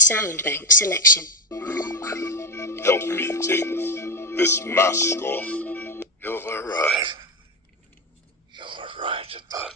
Sound bank selection. Luke, help me take this mask off. You were right. You were right about